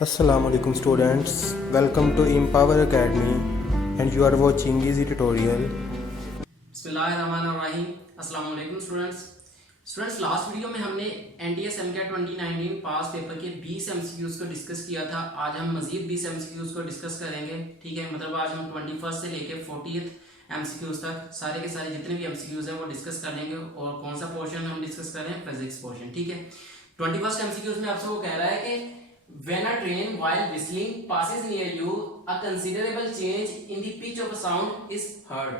Assalamu alaikum students, welcome to Empower Academy and you are watching easy tutorial. बिस्मिल्लाहिर्रहमानिर्रहीम। अस्सलाम वालेकुम students, last video में हमने NTS AMCAT 2019 पास paper के 20 MCQs को डिस्कस किया था। आज हम मजीद 20 एमसीक्यूज को डिस्कस करेंगे। ठीक है, मतलब आज हम 21 से लेके 40th एमसीक्यूज तक सारे के सारे जितने भी एमसीक्यूज हैं वो डिस्कस कर लेंगे। और कौन सा पोर्शन हम डिस्कस कर रहे हैं? Physics portion. ठीक है, 21st एमसीक्यूज में आपसे वो कह रहा है कि when a train while whistling passes near you a considerable change in the pitch of a sound is heard।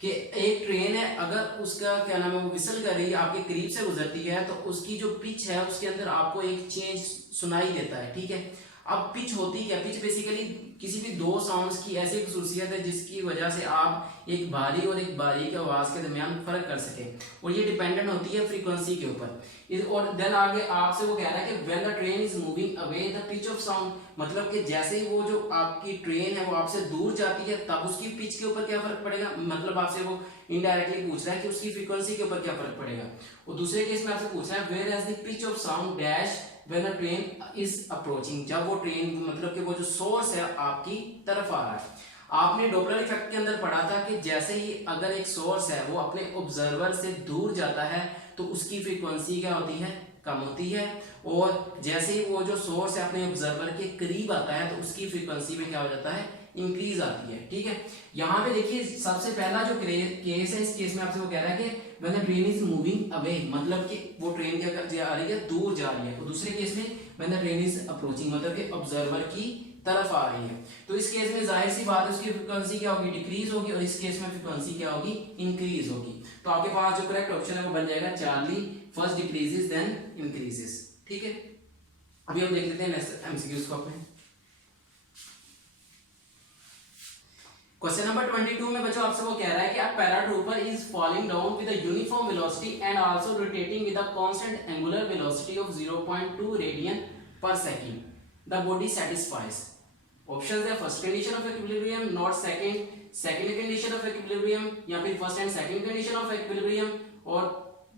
कि एक ट्रेन है, अगर उसका क्या नाम है वो विसल कर रही है, आपके करीब से गुजरती है, तो उसकी जो पिच है उसके अंदर आपको एक चेंज सुनाई देता है। ठीक है, अब पिच होती क्या? पिच बेसिकली किसी भी दो साउंड्स की ऐसी खसूसियत है जिसकी वजह से आप एक भारी और एक बारीक आवाज के दरमियान फर्क कर सके, और ये डिपेंडेंट होती है फ्रीक्वेंसी के ऊपर। और देन आगे आपसे वो कह रहा है कि when the train is moving away the pitch of sound, मतलब कि जैसे ही वो जो आपकी ट्रेन है वो आपसे दूर जाती है तब उसकी पिच के ऊपर क्या फर्क पड़ेगा। मतलब आपसे वो इनडायरेक्टली पूछ रहा है कि उसकी फ्रीक्वेंसी के ऊपर क्या फर्क पड़ेगा। और दूसरे केस में आपसे पूछ रहा है whereas the pitch of sound dash when the train is approaching, जब वो ट्रेन मतलब कि वो जो सोर्स है आपकी तरफ आ रहा है। आपने डॉपलर इफेक्ट के अंदर पढ़ा था कि जैसे ही अगर एक सोर्स है वो अपने ऑब्जर्वर से दूर जाता है तो उसकी फ्रीक्वेंसी क्या होती है? कम होती है। और जैसे ही वो जो सोर्स है अपने ऑब्जर्वर के करीब आता है तो उसकी फ्रीक्वेंसी में क्या हो जाता है? इंक्रीज आती है। ठीक है, यहाँ पे देखिए सबसे पहला जो केस है, इस केस में आपसे वो कह रहा है कि when the train is moving away, मतलब कि वो ट्रेन क्या जा रही है? दूर जा रही है। और दूसरे केस में when the train is approaching, मतलब कि ऑब्जर्वर की तरफ आ रही है। तो इस केस में जाहिर सी बात है उसकी फ्रीक्वेंसी क्या होगी? डिक्रीज होगी। और इस केस में फ्रीक्वेंसी क्या होगी? इंक्रीज होगी। तो आपके पास जो करेक्ट ऑप्शन है वो बन जाएगा Charlie, first decreases then increases. ठीक है, अभी हम देख लेते हैं नेक्स्ट एमसीक्यूज को अपने। क्वेश्चन नंबर 22 में बच्चों आपसे वो कह रहा है कि paratrooper is falling down with a uniform velocity and also rotating with a constant angular velocity of 0.2 radian per second, the body satisfies. Options है first condition of equilibrium, not second condition of equilibrium, या फिर first and second condition of equilibrium, और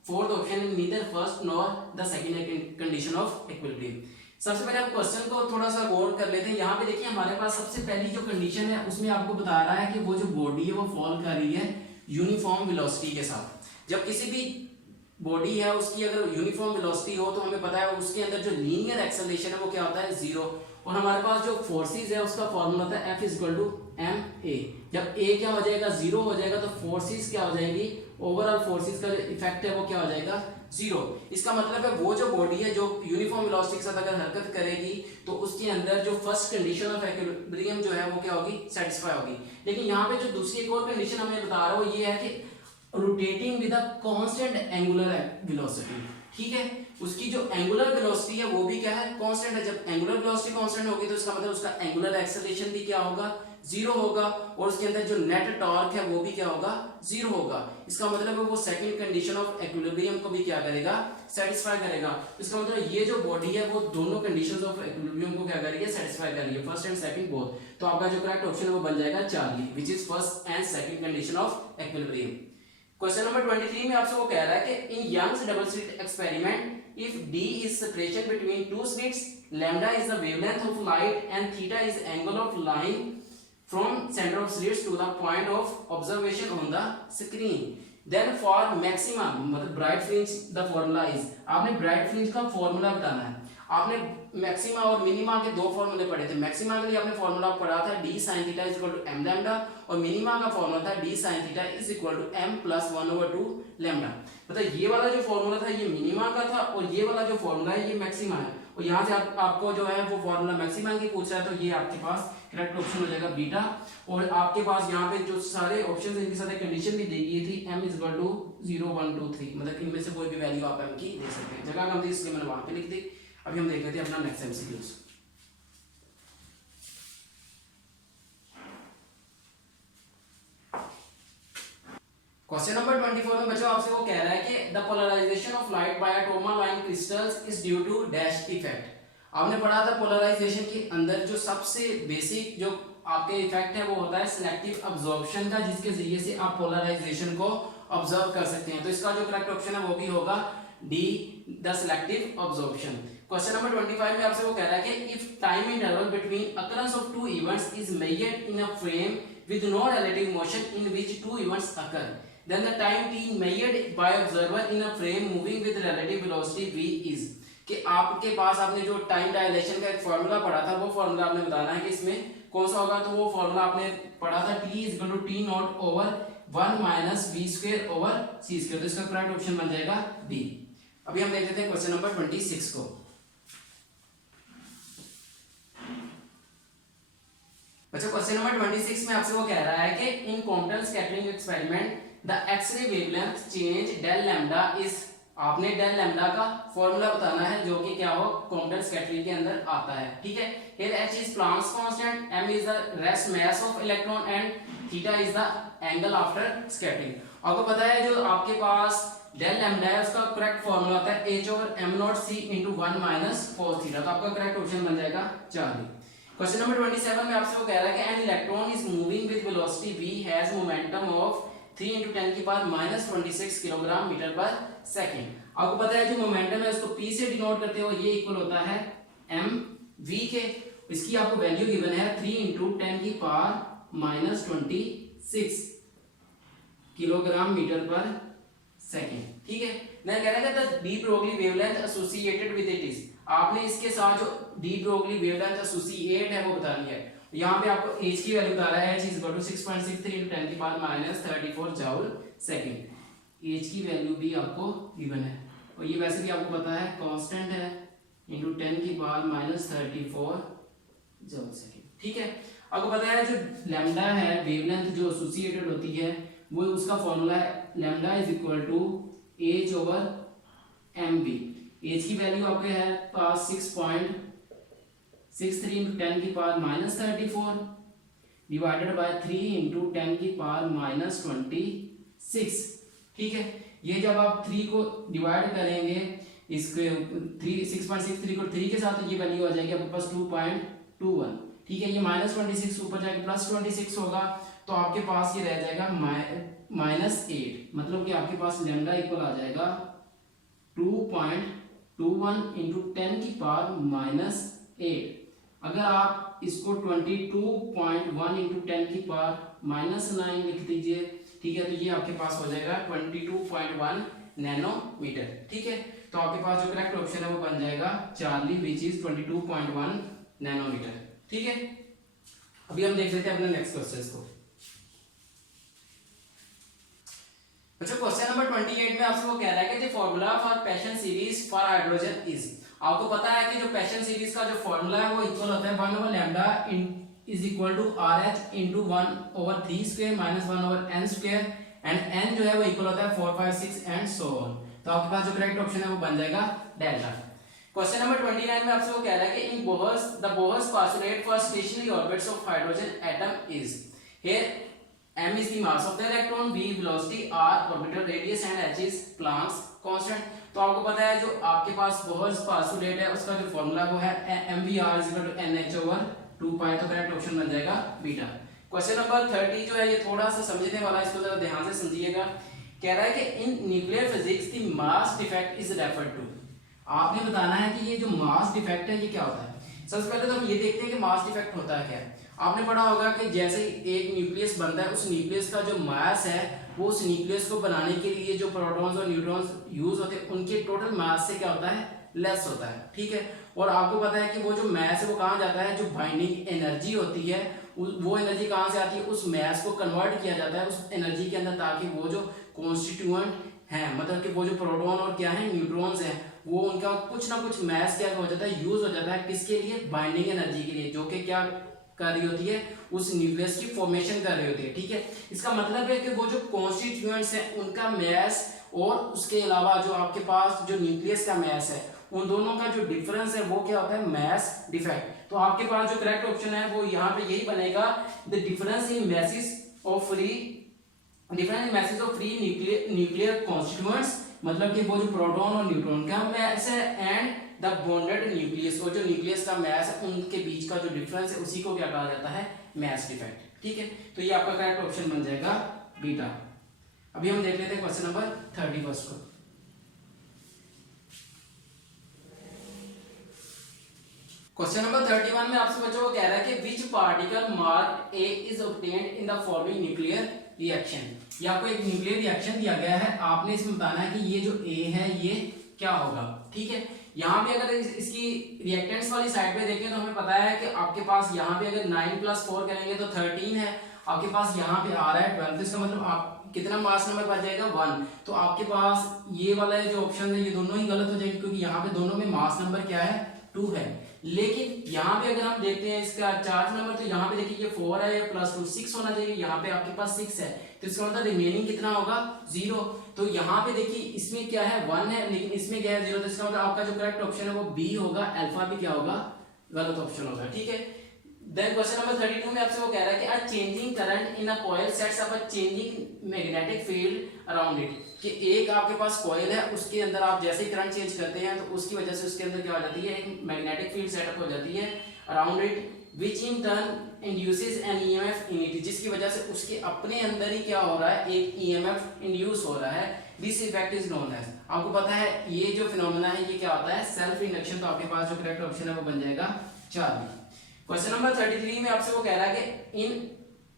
fourth option है neither first nor the second condition of equilibrium. सबसे पहले हम question को थोड़ा सा गौर कर लेते हैं। यहाँ पे देखिए हमारे पास सबसे पहली जो कंडीशन है उसमें आपको बता रहा है कि वो जो बॉडी है वो फॉल कर रही है यूनिफॉर्म वेलोसिटी के साथ। जब किसी भी बॉडी है उसकी अगर यूनिफॉर्म वेलोसिटी हो तो हमें पता है उसके अंदर जो लीनियर एक्सेलरेशन है वो क्या होता है? जीरो। और हमारे पास जो फोर्सेस है उसका फॉर्मूला होता है F = ma। जब a क्या हो जाएगा? जीरो हो जाएगा तो फोर्सेस क्या हो जाएगी? ओवरऑल फोर्सेस का जो इफेक्ट है वो क्या हो जाएगा? जीरो। इसका मतलब है वो जो बॉडी है जो यूनिफॉर्म वेलोसिटी के साथ अगर हरकत करेगी तो उसके अंदर जो फर्स्ट कंडीशन ऑफ इक्विलिब्रियम जो है वो क्या होगी? सेटिस्फाई होगी। लेकिन यहाँ पे जो दूसरी एक और कंडीशन हमें बता रहा हूँ ये है कि rotating with a constant angular velocity. ठीक है, उसकी जो एंगुलर वेलोसिटी है वो भी क्या है? कांस्टेंट है। जब एंगुलर वेलोसिटी कांस्टेंट होगी तो इसका मतलब उसका एंगुलर एक्सेलरेशन भी क्या होगा? जीरो होगा। और उसके अंदर जो नेट टॉर्क है वो भी क्या होगा? जीरो होगा। इसका मतलब है वो सेकंड कंडीशन ऑफ इक्विलिब्रियम को भी क्या करेगा? सेटिस्फाई करेगा। इसका मतलब ये जो बॉडी है वो दोनों कंडीशंस ऑफ इक्विलिब्रियम को क्या करेगी? सेटिस्फाई करेगी, फर्स्ट एंड सेकंड बोथ। तो आपका जो करेक्ट ऑप्शन है वो बन जाएगा Charlie, which is first and second condition of equilibrium. Question number 23 में आपसे वो कह रहा है कि in Young's double slit experiment if d is separation between two slits, lambda is the wavelength of light and theta is angle of line from center of slits to the point of observation on the screen, then for maximum मतलब bright fringe the formula is, आपने bright fringe का formula बताना है। आपने maxima और minima के दो फॉर्मूले पढ़े थे। मैक्सिमा के लिए आपने फॉर्मूला पढ़ा था d sin theta = m lambda, और मिनिमा का फॉर्मूला था d sin theta = m + 1/2 lambda. मतलब ये वाला जो फॉर्मूला था ये मिनिमा का था और ये वाला जो फॉर्मूला है ये मैक्सिमा है। और यहाँ से आपको जो है वो फॉर्मूला मैक्सिमा की पूछ रहा है तो ये आपके पास करेक्ट ऑप्शन हो जाएगा बीटा। और आपके पास यहाँ पे जो सारे ऑप्शन इनके साथ कंडीशन भी दी गई थी m = 0 1 2 3, मतलब इनमें से कोई भी वैल्यू आप m की दे सकते हैं। जगह कम थी इसलिए मैंने वहां पे लिख दी। अभी हम देख लेते हैं अपना नेक्स्ट एमसीक्यूज। क्वेश्चन नंबर 24 में बच्चों आपसे वो कह रहा है कि the polarization of light by tourmaline crystals is due to dash effect. आपने पढ़ा था पोलराइजेशन के अंदर जो सबसे बेसिक जो आपके इफेक्ट है वो होता है सिलेक्टिव अब्जॉर्प्शन का, जिसके जरिए से आप पोलराइजेशन को ऑब्जर्व कर सकते हैं। तो इसका जो करेक्ट ऑप्शन है वो भी होगा D, the selective absorption. Question number 25 में आपसे वो कह रहा है कि if time interval between occurrence of two events is measured in a frame with no relative motion in which two events occur, then the time t measured by observer in a frame moving with relative velocity v is, कि आपके पास आपने जो time dilation का एक formula पढ़ा था, वो formula आपने बताना है कि इसमें कौन सा होगा। तो वो फॉर्मूला आपने पढ़ा था t equal to t naught over 1 minus v square over c square. तो इसका करेक्ट ऑप्शन बन जाएगा बी। अभी हम देख लेते हैं क्वेश्चन नंबर 26 को। अच्छा, क्वेश्चन नंबर 26 में आपसे वो कह रहा है कि in Compton scattering experiment the X-ray wavelength change del lambda is, आपने डेल लैम्डा का फॉर्मूला बताना है जो कि क्या हो कॉम्पटन स्कैटरिंग के अंदर आता है। ठीक है, here h is Planck's constant, m is the rest mass of electron and theta is the angle after scattering. आपको पता है जो आपके पास डेल लैम्डा है उसका करेक्ट फॉर्मूला होता है h over m not c into 1 minus cos theta. तो आपका करेक्ट ऑप्शन बन जाएगा 4। क्वेश्चन नंबर 27 में आपसे वो कह रहा है कि an electron is moving with velocity v has momentum of 3 × 10 की पावर -26 किलोग्राम मीटर पर सेकंड। आपको पता है जो मोमेंटम है उसको p से डिनोट करते हो, ये इक्वल होता है mv के। इसकी आपको वैल्यू गिवन है 3 × 10 की पावर -26 किलोग्राम मीटर पर सेकंड। ठीक है, मैं कह रहा था the de Broglie wavelength associated with it is, आपने इसके साथ जो डी ब्रोगली वेवलेंथ एसोसिएट है वो बतानी है। यहाँ पे आपको h की वैल्यू बता रहा है, h इज इक्वल टू 6.63 × 10 की पावर -34 जूल सेकंड। h की वैल्यू भी आपको गिवन है और ये वैसे भी आपको पता है कांस्टेंट है, इनटू 10 की पावर -34 जूल सेकंड। ठीक है, आपको पता है जो लैम्डा है वेवलेंथ जो एसोसिएटेड होती है वो उसका फॉर्मूला है lambda is equal to h over mv। h की वैल्यू आपके है पास 6.63 × 10 की पावर -34 डिवाइडेड बाय 3 × 10 की पावर -26। ठीक है, ये जब आप 3 को डिवाइड करेंगे इसके 6.63 को 3 के साथ, ये वैल्यू आ जाएगी आपके पास 2.21। ठीक है, ये -26 ऊपर जाके +26 होगा तो आपके पास ये रह जाएगा -8, मतलब कि आपके पास लैम्डा इक्वल आ जाएगा 2.21 × 10 की पावर -8। अगर आप इसको 22.1 × 10 की पावर -9 लिख दीजिए, ठीक है, तो ये आपके पास हो जाएगा 22.1 नैनोमीटर। ठीक है, तो आपके पास जो करेक्ट ऑप्शन है वो बन जाएगा 4 विच इज 22.1 नैनोमीटर। ठीक है, अभी हम देख लेते हैं अपने नेक्स्ट क्वेश्चन को। अच्छा, क्वेश्चन नंबर 28 में आपसे वो कह रहा है कि the formula for passion series for hydrogen is, आपको पता है कि जो पैशन सीरीज का जो फार्मूला है वो इक्वल होता है 1 over lambda is equal to RH into 1 over 3 square minus 1 over n square and n जो है वो इक्वल होता है 4 5 6 एंड सो ऑन। तो आपके पास जो करेक्ट ऑप्शन है वो बन जाएगा डेल्टा। क्वेश्चन नंबर 29 में आपसे वो कह रहा है कि in Bohr's the Bohr's postulate for stationary orbits of hydrogen atom is, here m is the mass of the electron, v velocity, r orbital radius and h is Planck's constant। तो आपको पता है जो आपके पास बोहर्स postulate है उसका जो formula वो है mvr = nh/2 पाई। तो करेक्ट ऑप्शन बन जाएगा बीटा। क्वेश्चन नंबर 30 जो है ये थोड़ा सा समझने वाला है, इसको जरा ध्यान से समझिएगा। कह रहा है कि in nuclear physics the mass defect is referred to, आपने बताना है कि ये जो मास डिफेक्ट है ये क्या होता है। सबसे पहले तो हम ये देखते हैं कि मास डिफेक्ट होता है क्या है। आपने पढ़ा होगा कि जैसे एक न्यूक्लियस बनता है, उस न्यूक्लियस का जो मास है वो उस न्यूक्लियस को बनाने के लिए जो प्रोटॉन्स और न्यूट्रॉन्स यूज होते हैं उनके टोटल मास से क्या होता है, लेस होता है। ठीक है, और आपको पता है कि वो जो मास है वो कहाँ जाता है, जो बाइंडिंग एनर्जी होती है वो एनर्जी कहाँ से आती है, उस मास को कन्वर्ट किया जाता है उस एनर्जी के अंदर, ताकि वो जो कॉन्स्टिट्यूएंट है, मतलब कि वो जो प्रोटॉन और क्या है न्यूट्रॉन्स हैं, वो उनका कुछ ना कुछ मास क्या हो जाता है, यूज हो जाता है किसके लिए, बाइंडिंग एनर्जी के लिए, जो कि क्या कर रही होती है, उस न्यूक्लियस की फॉर्मेशन कर रही होती है। ठीक है, इसका मतलब है कि वो जो कॉन्स्टिट्यूएंट्स हैं उनका मास और उसके अलावा जो आपके पास जो न्यूक्लियस का मास है उन दोनों का जो डिफरेंस है वो क्या होता है, मास डिफेक्ट। तो आपके पास जो करेक्ट ऑप्शन है वो यहाँ पे यही बनेगा, the difference in masses of free nuclear constituents, मतलब कि वो जो प्रोटॉन और न्यूट्रॉन का मास है एंड द बॉन्डेड न्यूक्लियस, और जो न्यूक्लियस का मास है उनके बीच का जो डिफरेंस है उसी को क्या कहा जाता है, मास डिफेक्ट। ठीक है, तो ये आपका करेक्ट ऑप्शन बन जाएगा बीटा। अभी हम देख लेते हैं क्वेश्चन नंबर 31 को। क्वेश्चन नंबर 31 में आपसे बच्चों को कह रहा है कि which particle mark A is obtained in the following nuclear reaction. ये आपको एक न्यूक्लियर रिएक्शन दिया गया है, आपने इसमें बताना है कि ये जो ए है ये क्या होगा। ठीक है, यहाँ पे अगर इसकी रिएक्टेंट्स वाली साइड पे देखें तो हमें पता है कि आपके पास यहाँ पे अगर 9 + 4 करेंगे तो 13 है, आपके पास यहाँ पे आ रहा है 12, तो इसका मतलब आप कितना मास नंबर बच जाएगा 1। तो आपके पास ये वाला जो ऑप्शन है ये दोनों ही गलत हो जाएगी, क्योंकि यहाँ पे दोनों में मास नंबर क्या है 2 है। लेकिन यहाँ पे अगर हम देखते हैं इसका चार्ज नंबर, तो यहाँ पे देखिए ये 4 है, +2 6 होना चाहिए, यहाँ पे आपके पास 6 है, तो इसका मतलब रिमेनिंग कितना होगा 0। तो यहाँ पे देखिए इसमें क्या है 1 है, लेकिन इसमें क्या है 0, तो इसका मतलब आपका जो करेक्ट ऑप्शन है वो बी होगा, अल्फा भी क्या होगा गलत ऑप्शन होगा। ठीक है, देन क्वेश्चन नंबर 32 में आपसे वो कह रहा है कि अ changing current in a coil sets up a changing magnetic field around it, कि एक आपके पास कॉइल है, उसके अंदर आप जैसे ही करंट चेंज करते हैं तो उसकी वजह से उसके अंदर क्या हो जाती है, एक मैग्नेटिक फील्ड सेटअप हो जाती है around it, which in turn induces an EMF in it, जिसकी वजह से उसके अपने अंदर ही क्या हो रहा है, एक ईएमएफ इंड्यूस हो रहा है। This effect is known as, आपको पता है ये जो फिनोमेना है ये क्या होता है, सेल्फ इंडक्शन। तो आपके पास जो करेक्ट ऑप्शन है वो बन जाएगा 4। क्वेश्चन नंबर 33 में आपसे वो कह रहा है कि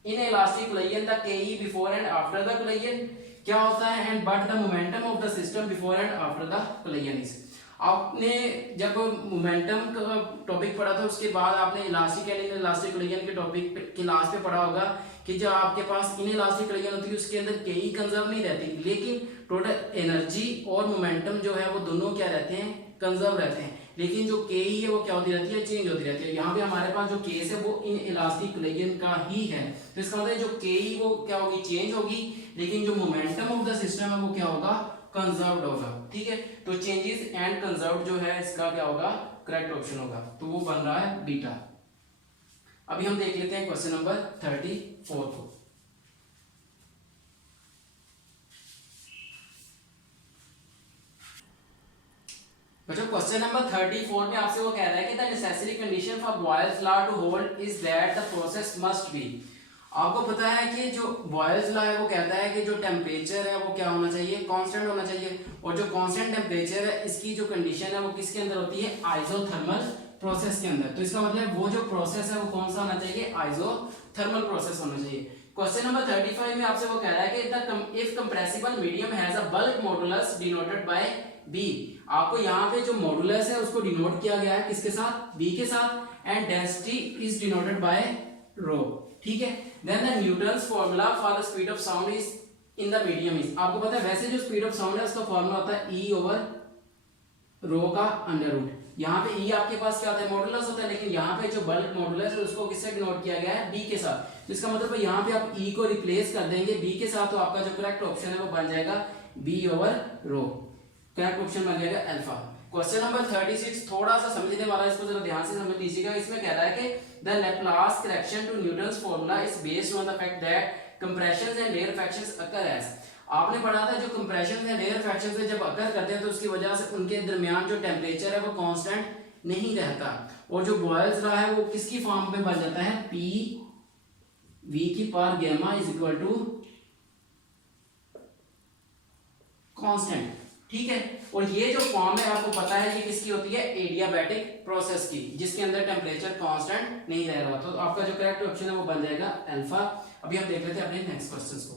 इन इलास्टिक कोलिजन द केई before and after the collision क्या होता है, and but the momentum of the system before and after the collision is. आपने जब मोमेंटम का टॉपिक पढ़ा था उसके बाद आपने elastic and in elastic collision के टॉपिक के लास्ट पे पढ़ा होगा कि जब आपके पास इन इलास्टिक कोलिजन होती है उसके अंदर केई कंजर्व नहीं रहती, लेकिन टोटल एनर्जी और मोमेंटम जो है वो दोनों क्या रहते हैं, कंजर्व रहते हैं। लेकिन जो के है वो क्या होती रहती है, चेंज होती रहती है। यहाँ पे हमारे पास जो केस है वो इन इलास्टिक कोलिजन का ही है, तो इसका मतलब जो के वो क्या होगी, चेंज होगी, लेकिन जो मोमेंटम ऑफ द सिस्टम है वो क्या होगा, कंजर्व्ड होगा। ठीक है, तो चेंजेस एंड कंजर्व्ड जो है इसका क्या होगा, करेक्ट ऑप्शन होगा, तो वो बन रहा है बीटा। अभी हम देख लेते हैं क्वेश्चन नंबर 34 को। बच्चों क्वेश्चन नंबर 34 में आपसे वो कह रहा है कि the necessary condition for Boyle's law to hold is that the process must be. आपको पता है कि जो बॉयल्स लॉ है वो कहता है कि जो टेम्परेचर है वो क्या होना चाहिए, कांस्टेंट होना चाहिए, और जो कांस्टेंट टेम्परेचर है इसकी जो कंडीशन है वो किसके अंदर होती है, आइसोथर्मल प्रोसेस के अंदर। तो इसका मतलब वो जो प्रोसेस है वो कौन सा होना चाहिए, आइसोथर्मल प्रोसेस होना चाहिए। क्वेश्चन नंबर 35 में आपसे वो कह रहा है कि if compressible medium has a bulk modulus denoted by B. आपको यहाँ पे जो मॉडुलस है उसको डिनोट किया गया है किसके साथ, बी के साथ, and density is denoted by rho. ठीक है, then the Newton's formula for the speed of sound is in the medium is. आपको पता है वैसे जो स्पीड ऑफ साउंड है उसका फार्मूला होता है ई ओवर रो का अंडर रूट। यहाँ पे ई आपके पास क्या होता है, मॉडुलस होता है, लेकिन यहाँ पे जो बल्क मॉडुलस है उसको किससे डिनोट किया गया है, बी के साथ। तो इसका मतलब यहाँ पे आप ई को रिप्लेस कर देंगे बी के साथ, तो आपका जो करेक्ट ऑप्शन है वो बन जाएगा बी ओवर रो, करेक्ट ऑप्शन बन जाएगा अल्फा। क्वेश्चन नंबर 36 थोड़ा सा समझने वाला, इसको जरा ध्यान से समझ लीजिएगा। इसमें कह रहा है कि the Laplace correction to Newton's formula is based on the fact that compressions and rarefactions occur as. आपने पढ़ा था जो कंप्रेशन या रेयरफैक्शन से जब अकर करते हैं तो उसकी वजह से उनके दरमियान जो टेम्परेचर है वो कांस्टेंट नहीं रहता, और जो बॉयल्स लॉ है वो किसकी फॉर्म में बन जाता है, पी वी की power gamma is equal to constant. ठीक है, और ये जो फॉर्म है आपको पता है ये किसकी होती है, एडियाबैटिक प्रोसेस की, जिसके अंदर टेम्परेचर कांस्टेंट नहीं रह रहा। तो आपका जो करेक्ट ऑप्शन है वो बन जाएगा अल्फा। अभी हम देख लेते हैं अपने नेक्स्ट क्वेश्चंस को।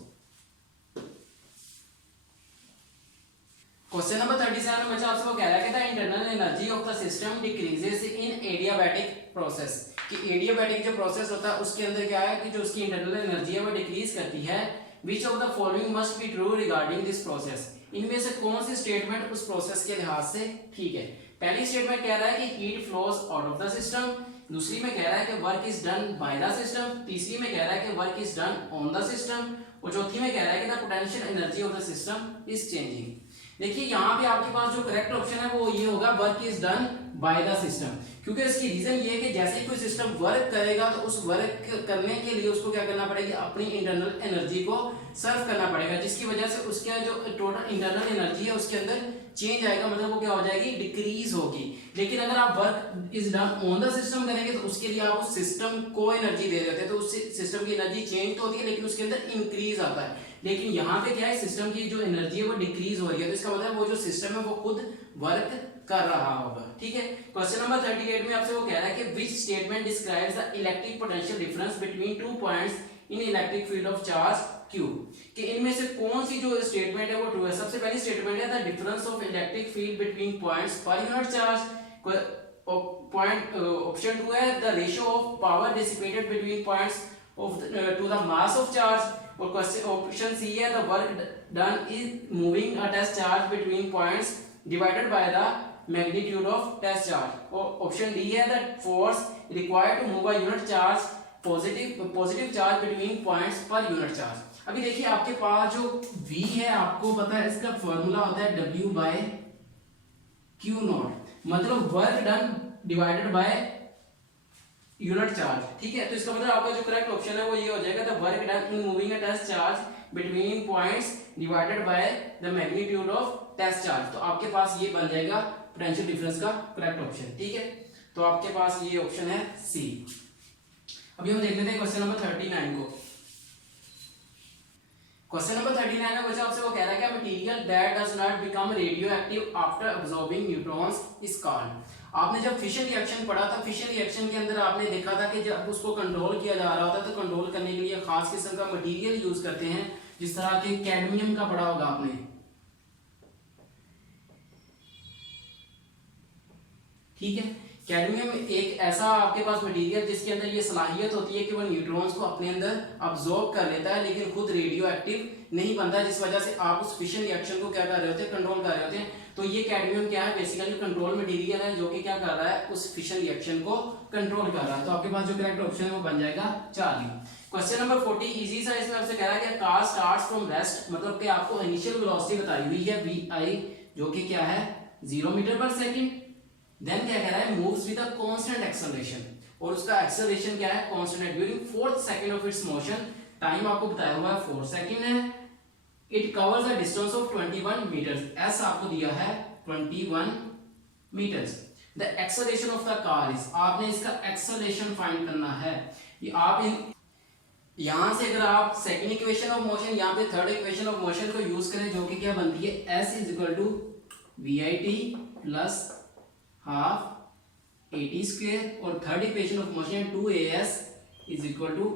क्वेश्चन नंबर 37 में बच्चा आपसे वो कह रहा है कि the internal energy of the system decreases in adiabatic process, कि एडियाबैटिक जो प्रोसेस होता है उसके अंदर क्या है कि जो उसकी इंटरनल एनर्जी है वो डिक्रीज करती है। Which of the following must be true regarding this process. इनमें से कौन सी स्टेटमेंट उस प्रोसेस के लिहाज से ठीक है। पहली स्टेटमेंट कह रहा है कि heat flows out of the system, दूसरी में कह रहा है कि work is done by the system, तीसरी में कह रहा है कि work is done on the system, और चौथी में कह रहा है कि the potential energy of the system is changing. देखिए यहाँ पे आपके पास जो करेक्ट ऑप्शन है वो ये होगा work is done by the system, क्योंकि इसकी रीजन ये है कि जैसे ही कोई सिस्टम वर्क करेगा तो उस वर्क करने के लिए उसको क्या करना पड़ेगा, अपनी इंटरनल एनर्जी को सर्व करना पड़ेगा, जिसकी वजह से उसका जो टोटल इंटरनल एनर्जी है उसके अंदर चेंज आएगा, मतलब वो क्या हो जाएगी, डिक्रीज होगी। लेकिन अगर आप work is done on the system करेंगे तो उसके लिए आप उस सिस्टम को एनर्जी दे देते हैं, तो उस सिस्टम की एनर्जी चेंज तो होती है लेकिन उसके अंदर इंक्रीज आता है। लेकिन यहाँ पे क्या है, सिस्टम की जो एनर्जी है वो डिक्रीज हो रही है, तो इसका मतलब वो जो सिस्टम है वो खुद वर्क कर रहा होगा। ठीक है, क्वेश्चन नंबर 38 में आपसे वो कह रहा है कि which statement describes the electric potential difference between two points in electric field of charge Q, कि इनमें से कौन सी जो स्टेटमेंट है वो ट्रू है। सबसे पहली स्टेटमेंट है the difference of electric field between points per unit charge. Point option 2 है the ratio of power dissipated between points of to the mass of charge. और क्वेश्चन ऑप्शन सी है the work done is moving a test charge between points divided by the magnitude of test charge. और option D है the force required to move a unit charge positive charge between points per unit charge. अभी देखिए आपके पास जो V है आपको पता है इसका फॉर्मूला होता है W बाय Q नॉट, मतलब work done divided by unit charge. ठीक है, तो इसका मतलब आपका जो करेक्ट ऑप्शन है वो ये हो जाएगा the work done in moving a test charge between points divided by the magnitude of test charge. तो आपके पास ये बन जाएगा पोटेंशियल डिफरेंस का करेक्ट ऑप्शन। ठीक है, तो आपके पास ये ऑप्शन है सी। अभी हम देख लेते हैं क्वेश्चन नंबर 39 को। क्वेश्चन नंबर 39 में बच्चा आपसे वो कह रहा है कि material that does not become radioactive after absorbing neutrons is called. आपने जब फिशन रिएक्शन पढ़ा था, फिशन रिएक्शन के अंदर आपने देखा था कि जब उसको कंट्रोल किया जा रहा होता है तो कंट्रोल करने के लिए खास किस्म का मटेरियल यूज करते हैं, जिस तरह के कैडमियम का पढ़ा होगा आपने। ठीक है, कैडमियम एक ऐसा आपके पास मटेरियल जिसके अंदर ये सलाहियत होती है कि वो न्यूट्रॉन्स को अपने अंदर अब्सॉर्ब कर लेता है, लेकिन खुद रेडियो एक्टिव नहीं बनता, जिस वजह से आप उस फिशन रिएक्शन को क्या कर रहे होते हैं, कंट्रोल कर रहे होते हैं। तो ये कैडमियम क्या है, बेसिकली कंट्रोल मटेरियल है जो कि क्या कर रहा है, उस फिशन रिएक्शन को कंट्रोल कर रहा है। तो आपके पास जो करेक्ट ऑप्शन है वो बन जाएगा चार्ली। क्वेश्चन नंबर 40 इजी सा, इसमें आपसे कह रहा है कि कार स्टार्ट्स फ्रॉम रेस्ट, मतलब कि आपको इनिशियल वेलोसिटी बताई हुई है vi जो कि क्या है 0 मीटर पर सेकंड। देन क्या कह रहा है, moves with a constant acceleration, और उसका एक्सेलरेशन क्या है, कांस्टेंट है during 4th second of its motion. Time आपको बताया हुआ है 4 सेकंड है। It covers a distance of 21 metres, s आपको दिया है 21 metres. The acceleration of the car is, आपने इसका एक्सेलरेशन फाइंड करना है। ये आप इन यहां से अगर आप सेकंड इक्वेशन ऑफ मोशन यहाँ पे थर्ड इक्वेशन ऑफ मोशन को यूज करें जो कि क्या बनती है, s is equal to VIT plus half AT square, और third equation of motion 2AS is equal to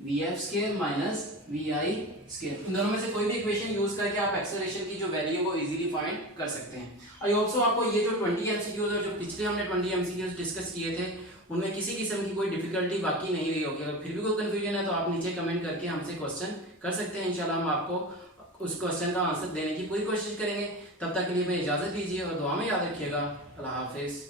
VF square minus VI square. इन दोनों में से कोई भी इक्वेशन यूज करके आप एक्सेलरेशन की जो वैल्यू है वो इजीली फाइंड कर सकते हैं। आई होप सो आपको ये जो 20 MCQs और जो पिछले हमने 20 MCQs डिस्कस किए थे उनमें किसी किस्म की कोई डिफिकल्टी बाकी नहीं रही होगी। अगर फिर भी कोई कंफ्यूजन है तो आप नीचे कमेंट करके हमसे क्वेश्चन कर सकते हैं। इंशाल्लाह हम आपको उस क्वेश्चन का आंसर देने की पूरी कोशिश करेंगे। तब तक के लिए मैं इजाजत दीजिए और दुआ में याद रखिएगा। अल्लाह हाफिज।